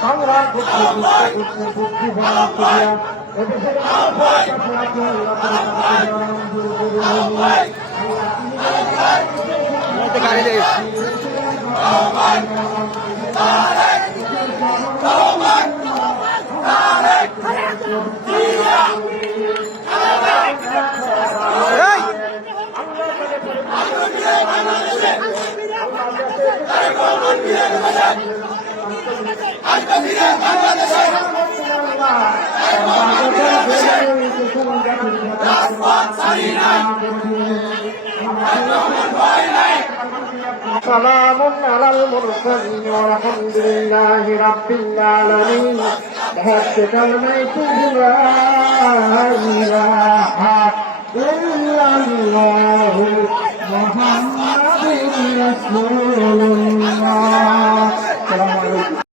সংগ্রাম বুদ্ধি বুদ্ধি বুদ্ধি ভ্রমণ করিয়া এদেশের سلام على المرسلين والحمد لله رب العالمين بحق كلمة لا إله إلا الله محمد رسول الله السلام عليكم